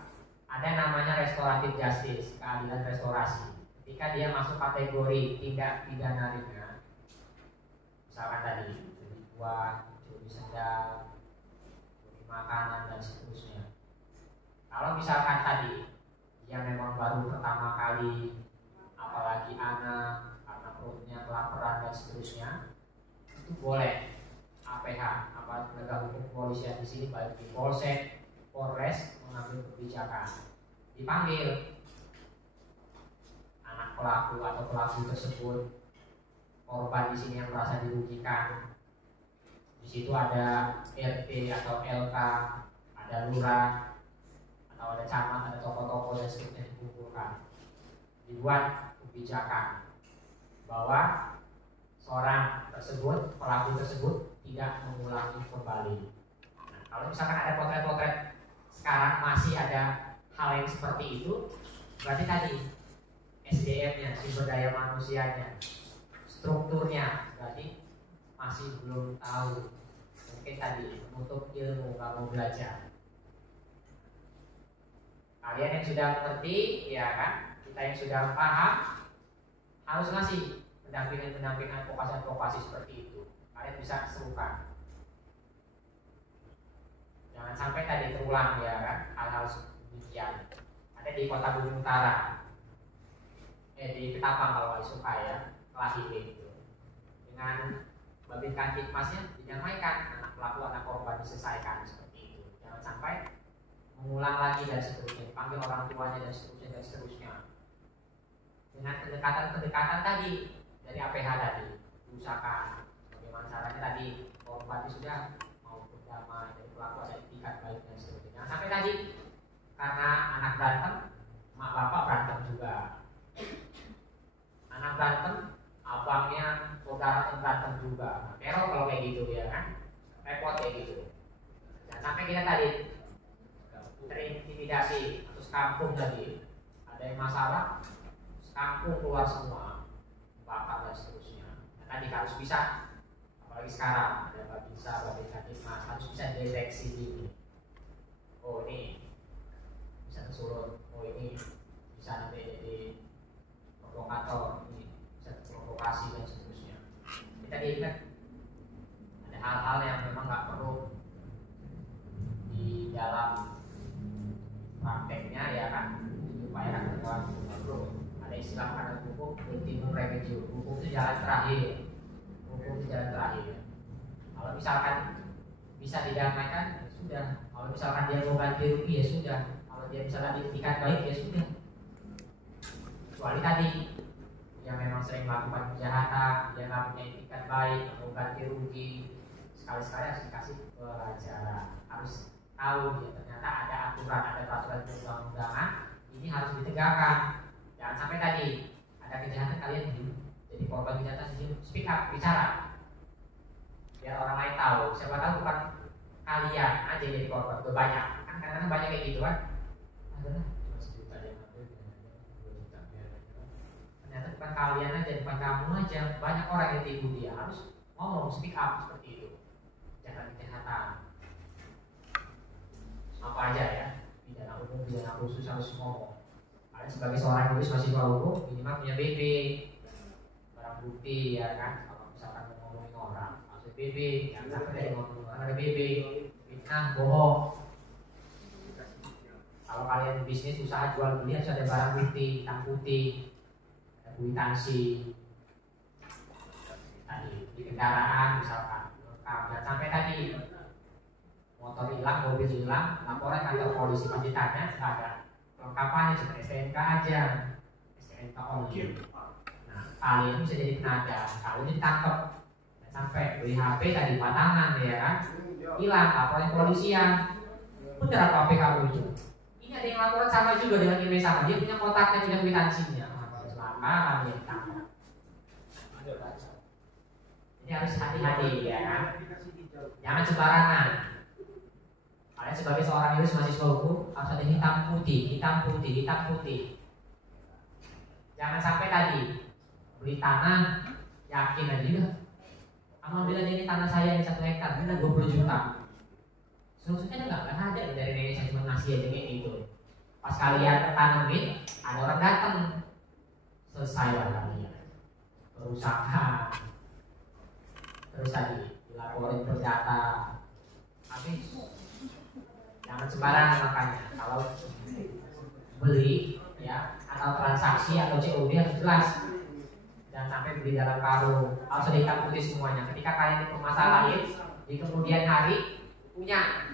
ada namanya restoratif justice, keadilan restorasi. Ketika dia masuk kategori tindak pidana ringan, misalkan tadi curi buah, curi sendal, curi makanan dan seterusnya. Kalau misalkan tadi dia memang baru pertama kali, apalagi anak karena perutnya kelaparan dan seterusnya, itu boleh APH, apa penegak hukum kepolisian di sini baik di Polsek, Polres mengambil kebijakan, dipanggil anak pelaku atau pelaku tersebut, korban di sini yang merasa dirugikan. Di situ ada RT atau LK, ada lurah, atau ada camat, ada tokoh-tokoh dan seterusnya dikumpulkan. Dibuat kebijakan bahwa seorang tersebut, pelaku tersebut tidak mengulangi kembali. Nah, kalau misalkan ada potret-potret sekarang masih ada hal yang seperti itu, berarti tadi SDM-nya, sumber daya manusianya, strukturnya, berarti masih belum tahu. Mungkin tadi menuntut ilmu, nggak mau belajar. Kalian yang sudah mengerti, ya kan, kita yang sudah paham, harus ngasih pendampingan advokasi seperti itu. Kalian bisa serukan. Jangan sampai tadi terulang, ya kan, hal-hal demikian. Ada di Kota Bumi Utara, di Ketapang kalau suka ya, Kelahiri itu. Dengan Babin Kantikmasnya dinamaikan anak pelaku, anak korban diselesaikan seperti itu. Jangan sampai mengulang lagi dan seterusnya, dipanggil orang tuanya dan seterusnya. Dengan pendekatan tadi dari APH tadi, usahakan bagaimana caranya tadi korban sudah mau berdamai, dari pelaku ada itikat baik dan seterusnya. Jangan sampai tadi karena anak berantem, mak bapak berantem juga. Anak berantem, abang berantem juga. Nah, teror kalau kayak gitu ya kan, repot kayak gitu. Jangan sampai kita tadi terintimidasi atau sekampung tadi ada yang masalah, sekampung keluar semua, bakar dan seterusnya. Nah, tadi harus bisa, apalagi sekarang ada Babinsa, Babinsa, harus bisa deteksi dini. Oh ini bisa tersulut, oh ini bisa nanti jadi provokator, ini bisa terprovokasi dan seterusnya. Kita diingat ada hal-hal yang memang nggak perlu di dalam prakteknya ya kan, diupayakan dalam perlu ada istilah pada hukum ultimum remedium. Hukum itu jalan terakhir, hukum itu jalan terakhir. Kalau misalkan bisa didamaikan ya sudah, kalau misalkan dia mau ganti rugi ya sudah, kalau dia misalkan diikat baik ya sudah. Kecuali tadi yang memang sering melakukan kejahatan, dia nggak punya etikat baik, mau ganti rugi, sekali-sekali harus dikasih pelajaran, harus tahu dia ternyata ada aturan, ada peraturan perundang-undangan, ini harus ditegakkan. Jangan sampai tadi ada kejahatan kalian jadi korban kejahatan, speak up, bicara, biar orang lain tahu. Siapa tahu bukan kalian aja jadi korban, banyak kan, kadang-kadang banyak kayak gitu kan. Adalah cuma 1 juta yang ngambil, 2 juta ternyata bukan kalian aja, bukan kamu aja, banyak orang yang tipu dia. Harus ngomong, speak up seperti itu. Jangan kejahatan apa aja ya, pidana umum, pidana khusus harus ngomong. Kalian sebagai seorang jurist mahasiswa hukum minimal punya BB, barang bukti ya kan. Kalau misalkan mau ngomongin orang harus BB, jangan sampai dari ngomongin orang ada BB, fitnah, bohong. Kalau kalian bisnis usaha jual beli harus ada barang bukti, hitam putih, ada kwitansi. Tadi di kendaraan misalkan, jangan sampai tadi motor hilang, mobil hilang, laporan kantor polisi pasti tanya, ada kelengkapannya cuma STNK aja, STNK only. Nah, kalian bisa jadi penada, kalian ditangkap, dan sampai beli HP tadi patangan ya kan, hilang, laporan kepolisian, bener apa HP kamu itu? Ini ada yang laporan sama juga dengan email sama, dia punya kontaknya, punya kwitansinya, kecelakaan dia ditangkap. Ini harus hati-hati ya kan, jangan sembarangan. Kalian sebagai seorang jurist mahasiswa hukum harus ada hitam putih, hitam putih, hitam putih. Jangan sampai tadi beli tanah yakin aja juga. Alhamdulillah ini tanah saya yang 1 hektar, ini 20 juta. Seterusnya nggak ada dari nenek saya cuma ngasih aja kayak gitu. Pas kalian tanemin, ada orang datang, selesai lah kalian. Perusahaan, terus tadi dilaporin perdata, habis. Jangan sembarangan makanya kalau beli ya atau transaksi atau COD harus jelas, jangan sampai beli dalam karung, harus ada hitam putih semuanya. Ketika kalian itu masalahin di kemudian hari punya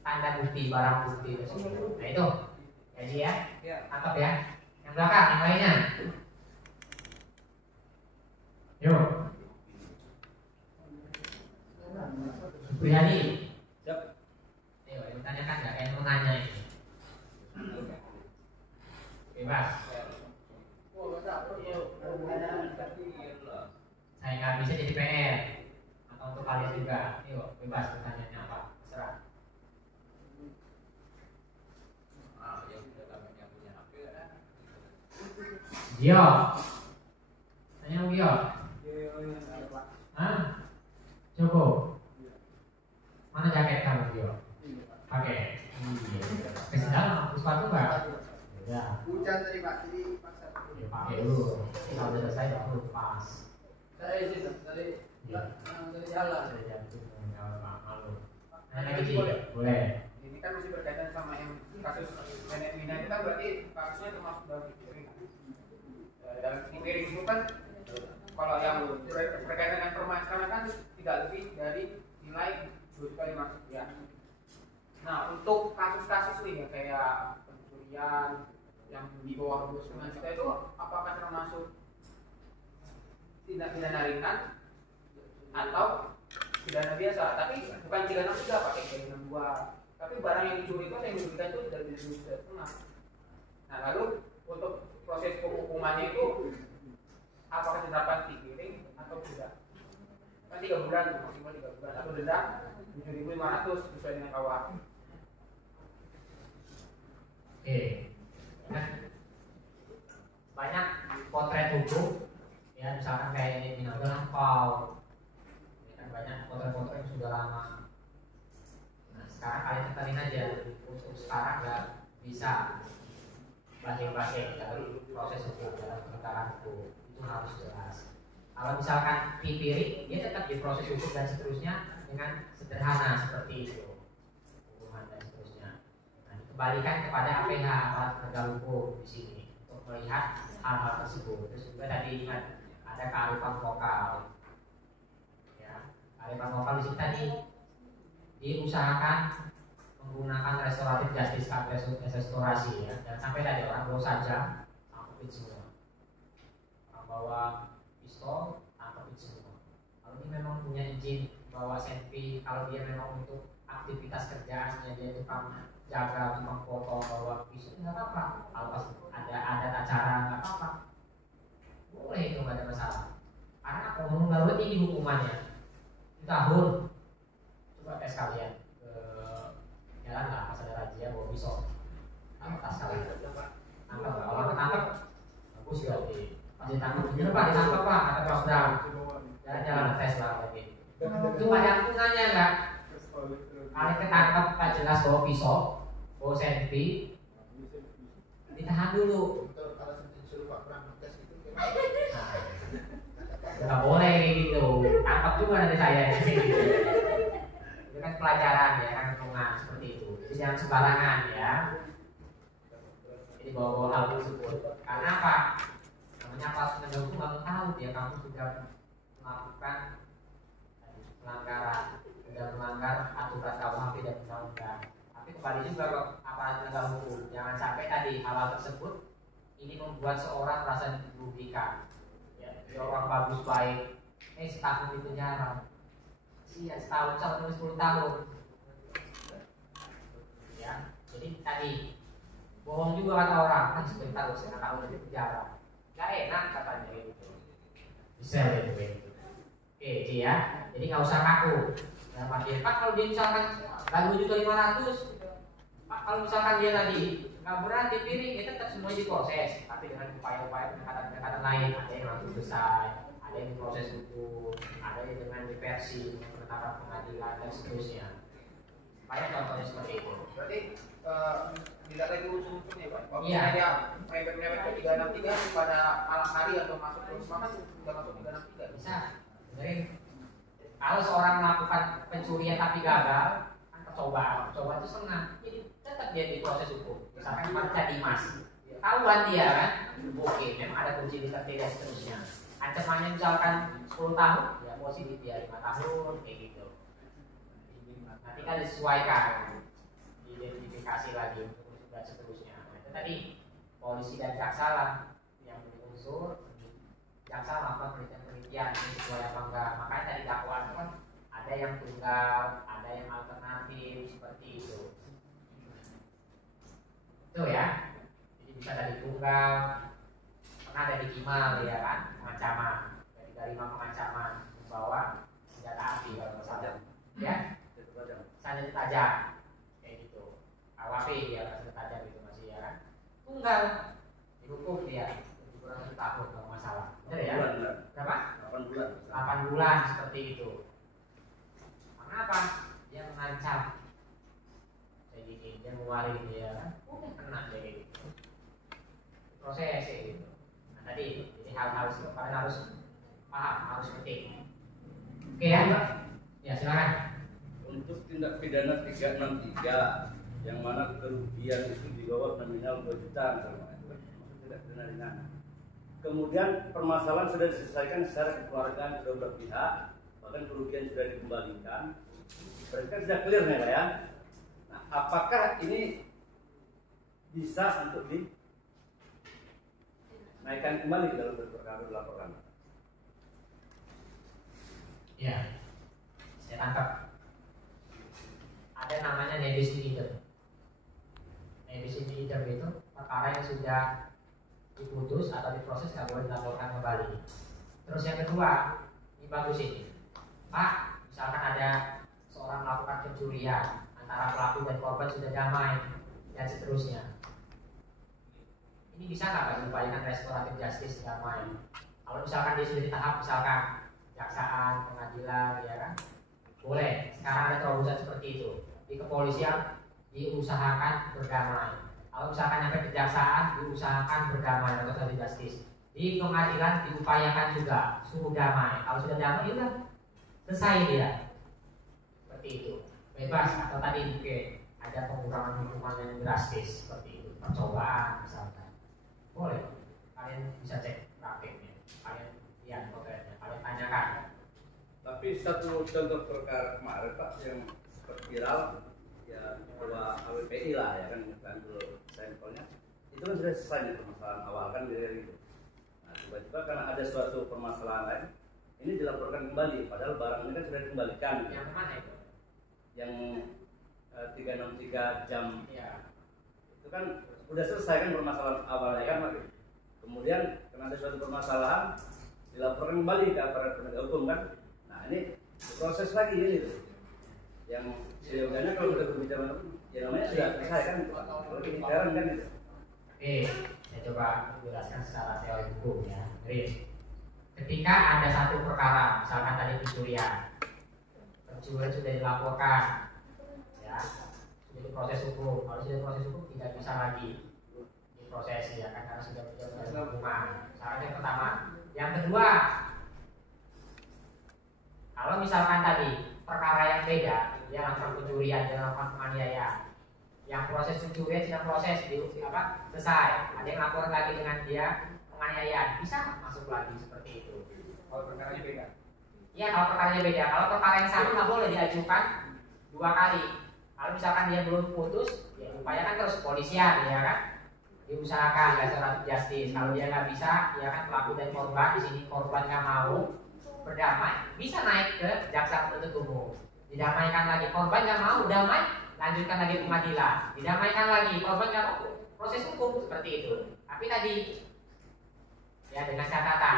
tanda bukti, barang bukti tersebut. Nah itu jadi ya, tangkap ya. Yang belakang, yang lainnya. Yuk. Supriyadi. Tanyakan nggak? Kayak mau nanya ini. Bebas. Saya nggak bisa jadi PR atau untuk kalian juga. Yuk, bebas pertanyaannya apa? Terserah. Gio, tanya Gio. Hah? Cukup. Mana jaket kamu Gio? Pakai. Pakai sendal, sepatu enggak? Ya. Hujan tadi Pak, jadi paksa. Ya pakai dulu. Kalau udah selesai baru pas. Saya sih dari jalan. Saya jantung enggak malu. Nah, lagi Ci, boleh. Ini kan masih berkaitan sama yang kasus nenek Mina itu kan berarti kasusnya termasuk dalam pikirin. Dalam pikirin itu kan kalau yang berkaitan dengan permasalahan kan tidak lebih dari nilai 2,5 juta. Nah untuk kasus-kasus ini ya kayak pencurian yang di bawah 2,5 juta itu apakah termasuk tindak pidana ringan atau pidana biasa? Tapi bukan 363 pakai kayak 62. Tapi barang yang dicuri itu yang diberikan itu sudah 2,5 juta. Nah lalu untuk proses penghukumannya itu apakah diterapkan pikirin atau tidak? kan 3 bulan, maksimal 3 bulan atau denda 7.500 sesuai dengan KUHP. Oke, kan banyak potret hukum ya, misalkan kayak ini Mina udah lampau, ya kan banyak potret-potret yang sudah lama. Nah sekarang kalian tekenin aja untuk sekarang nggak bisa bahing-bahing dalam proses hukum, dalam penegakan hukum itu harus jelas. Kalau misalkan pipirik, dia tetap di proses hukum dan seterusnya dengan sederhana seperti itu, hukuman dan seterusnya. Nah, dikembalikan kepada APH aparat penegak hukum di sini untuk melihat hal-hal tersebut. Terus juga tadi ingat ada kearifan lokal, ya, kearifan lokal di sini tadi diusahakan menggunakan restoratif justice restorasi ya, dan sampai tadi orang bawa saja tangkapin semua, orang bawa pistol tangkapin semua. Kalau dia memang punya izin bawa senpi, kalau dia memang untuk aktivitas kerjaannya dia tukang jaga, tukang potong bawa pisau nggak apa-apa. Kalau pas ada adat acara nggak apa-apa, boleh itu nggak ada masalah. Karena ngomong baru ini hukumannya 1 tahun. Coba tes kalian jalan lah pas ada razia bawa pisau, tas kalian tangkap, kalau ketangkap bagus ya, oke. Pas ditangkap bener pak, ditangkap pak, kata Prof Bram, jalan-jalan tes lah lagi. Itu ada hitungannya nggak? Kalian ketangkap pak jelas bawa pisau, bawa senpi, ditahan dulu. Kalau disuruh Pak Pram tes itu Nggak boleh gitu, tangkap juga nanti saya. Itu kan pelajaran ya, kan hitungan seperti itu. Jadi jangan sembarangan ya. Jadi bawa-bawa hal tersebut. Karena apa? Namanya aparat penegak hukum kamu tahu dia kamu sudah melakukan pelanggaran, sudah melanggar aturan KUHP dan undang-undang. Tapi kembali juga ke aparat penegak hukum, jangan sampai tadi hal-hal tersebut ini membuat seorang merasa dirugikan. Ya, orang bagus baik, setahun di penjara, iya setahun sampai 10 tahun. Ya, jadi tadi bohong juga kata orang, kan sebentar setengah tahun di penjara, gak enak katanya gitu. Bisa gitu. Oke, ya, jadi nggak usah kaku. Ya, Pak, kalau dia misalkan nggak 2.500.000, Pak, kalau misalkan dia tadi nggak berat dipiring, itu tetap semuanya diproses, tapi dengan upaya-upaya pendekatan lain. Ada yang langsung selesai, ada yang proses hukum, ada yang dengan diversi, penetapan pengadilan dan seterusnya. Supaya contohnya seperti itu. Berarti tidak lagi unsur-unsurnya Pak. Kalau Iya. dia merepet-merepet ke 363 pada malam hari atau masuk terus makan sudah masuk 363. Bisa. Jadi, kalau seorang melakukan pencurian tapi gagal, kan percobaan itu setengah, jadi tetap dia di proses hukum. Misalkan Marca Dimas, tahuan dia kan, oke, memang ada kunci di tertib dan seterusnya. Ancamannya misalkan 10 tahun, ya positif dia 5 tahun, kayak gitu. Nanti kan disesuaikan, diidentifikasi lagi untuk unsur dan seterusnya. Nah, itu tadi polisi dan jaksa lah yang berunsur, jaksa melakukan penelitian ini sesuai apa enggak. Makanya tadi dakwaan kan ada yang tunggal, ada yang alternatif seperti itu. Itu ya. Jadi bisa dari tunggal, pernah dari Kimal ya kan, pengancaman, dari pengancaman membawa senjata api kalau nggak salah. Ya, senjata tajam kayak gitu. KUHP dia senjata tajam itu masih ya kan. Tunggal dihukum dia kurang 1 tahun kalau nggak salah. Benar ya? Berapa? 8 bulan. 8 bulan seperti itu. Karena apa? Dia mengancam kayak gini, dia ngeluarin dia kan, udah kena kayak gitu. Proses kayak gitu. Nah tadi itu, jadi hal-hal itu kalian harus paham, harus ngerti. Oke ya? Ya silakan. Untuk tindak pidana 363 yang mana kerugian itu di bawah nominal 2 juta misalnya, itu kan maksud tindak pidana ringan. Kemudian permasalahan sudah diselesaikan secara kekeluargaan kedua belah pihak, bahkan kerugian sudah dikembalikan. Berarti kan sudah clear nih ya. Nah, apakah ini bisa untuk dinaikkan kembali dalam bentuk kami laporan? Ya, saya tangkap. Ada namanya nebis in idem. Nebis in idem itu perkara yang sudah diputus atau diproses nggak boleh dilaporkan kembali. Terus yang kedua, ini bagus ini. Pak, misalkan ada seorang melakukan pencurian, antara pelaku dan korban sudah damai dan seterusnya. Ini bisa nggak Pak diupayakan restoratif justice damai? Kalau misalkan dia sudah di tahap misalkan kejaksaan, pengadilan, ya kan, boleh. Sekarang ada terobosan seperti itu. Di kepolisian diusahakan berdamai. Kalau misalkan sampai kejaksaan diusahakan berdamai atau restoratif justice. Di pengadilan diupayakan juga suruh damai. Kalau sudah damai, ya udah selesai dia. Seperti itu. Bebas atau tadi mungkin ada pengurangan hukuman yang drastis seperti itu, percobaan misalkan. Boleh. Kalian bisa cek praktiknya. Kalian lihat potretnya. Kalian tanyakan. Tapi satu contoh perkara kemarin Pak yang sempat viral ya bahwa AWPI lah ya kan mengambil sampelnya itu kan sudah selesai nih permasalahan awal kan dari itu. Nah tiba-tiba karena ada suatu permasalahan lain ini dilaporkan kembali padahal barang ini kan sudah dikembalikan. Yang mana itu? Yang 363 jam Ya. itu kan sudah selesai kan permasalahan awalnya kan Pak. Kemudian karena ada suatu permasalahan dilaporkan kembali ke aparat penegak hukum kan. Nah ini proses lagi ini tuh. Yang sebenarnya kalau kita berbicara ya namanya sudah selesai kan. Kalau ini sekarang kan itu. Oke, saya coba menjelaskan secara teori hukum ya. Jadi, ketika ada satu perkara, misalkan tadi pencurian sudah dilaporkan, ya, sudah diproses hukum. Kalau sudah diproses hukum tidak bisa lagi diproses ya, kan karena sudah menjalani hukuman. Syarat yang pertama. Yang kedua, kalau misalkan tadi perkara yang beda, dia lakukan pencurian, dia lakukan penganiayaan. Yang proses pencurian sedang proses selesai. Ada yang laporan lagi dengan dia penganiayaan, bisa masuk lagi seperti itu. Kalau perkaranya beda. Iya, kalau perkaranya beda. Kalau perkara yang sama nggak boleh diajukan 2 kali. Kalau misalkan dia belum putus, ya upayakan terus kepolisian, ya kan? Diusahakan restoratif justice. Kalau dia nggak bisa, ya kan pelaku dan korban di sini korban nggak mau berdamai, bisa naik ke jaksa penuntut umum. Didamaikan lagi, korban nggak mau damai, lanjutkan lagi pengadilan. Didamaikan lagi, korban nggak mau, proses hukum seperti itu. Tapi tadi, ya dengan catatan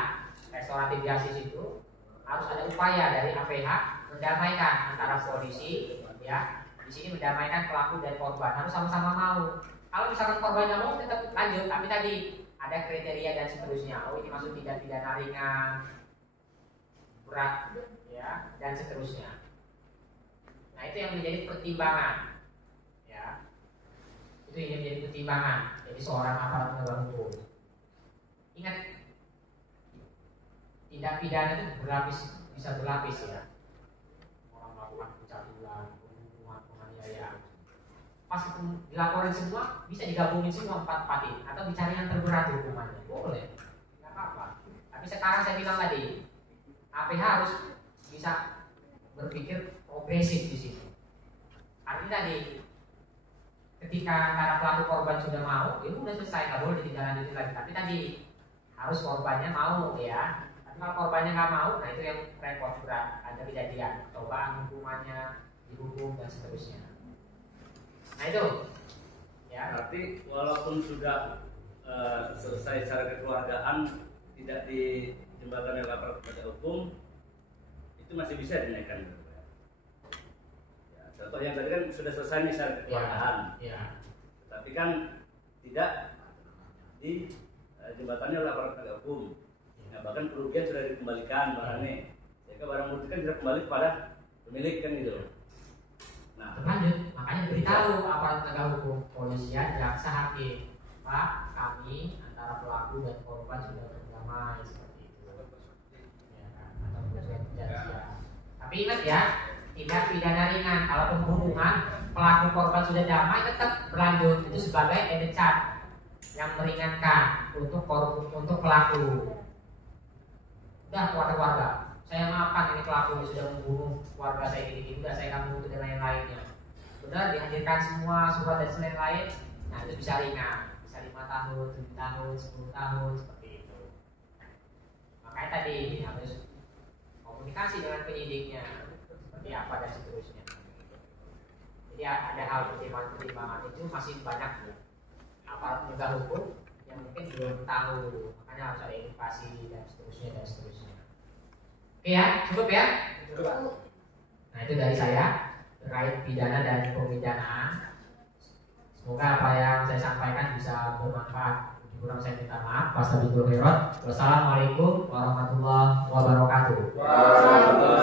restoratif justice itu harus ada upaya dari APH mendamaikan antara polisi, ya di sini mendamaikan pelaku dan korban harus sama-sama mau. Kalau misalkan korbannya mau tetap lanjut, tapi tadi ada kriteria dan seterusnya. Oh ini masuk tindak pidana ringan, berat, ya dan seterusnya. Nah itu yang menjadi pertimbangan, ya itu yang menjadi pertimbangan. Jadi seorang aparat penegak hukum, ingat tindak pidana itu berlapis, bisa berlapis ya. Orang melakukan pencabulan, pembunuhan, penganiayaan. Pas dilaporin semua, bisa digabungin semua 4-4 atau dicari yang terberat hukumannya. Boleh, nggak apa-apa. Tapi sekarang saya bilang tadi, APH harus bisa berpikir progresif di situ. Artinya tadi, ketika antara pelaku korban sudah mau, ya udah selesai, nggak boleh ditindaklanjuti lagi. Tapi tadi harus korbannya mau ya. Tapi kalau korbannya nggak mau, nah itu yang repot berat. Ada kejadian, cobaan hukumannya, dihukum dan seterusnya. Nah itu, ya. Berarti walaupun sudah selesai secara kekeluargaan tidak dijembatani oleh aparat penegak hukum, itu masih bisa dinaikkan. Ya, contoh yang tadi kan sudah selesai nih secara kekeluargaan, Ya. tapi kan tidak dijembatani oleh aparat penegak hukum. Nah, bahkan kerugian sudah dikembalikan barangnya, sehingga barang bukti kan tidak kembali kepada pemilik kan gitu. Nah, Lanjut, makanya beritahu aparat penegak hukum, polisian, jaksa, hakim, Pak, kami antara pelaku dan korban sudah berdamai seperti itu, ya kan? Atau sesuai perjanjian. Tapi ingat ya, tindak pidana ringan. Kalau pembunuhan, pelaku korban sudah damai tetap berlanjut. Itu sebagai added charge yang meringankan untuk pelaku. Udah warga. Saya maafkan ini pelaku sudah membunuh keluarga saya gini, udah saya kamu dan lain-lainnya. Benar dihadirkan semua surat dan lain-lain. Nah itu bisa ringan, bisa 5 tahun, 7 tahun, 10 tahun seperti itu. Makanya tadi harus komunikasi dengan penyidiknya seperti apa dan seterusnya. Jadi ada hal pertimbangan itu masih banyak ya. Aparat penegak hukum yang mungkin belum tahu, makanya harus ada edukasi dan seterusnya. Oke ya, cukup ya. Nah itu dari saya terkait pidana dan pemidanaan. Semoga apa yang saya sampaikan bisa bermanfaat. Kurang saya minta maaf. Wassalamualaikum warahmatullahi wabarakatuh.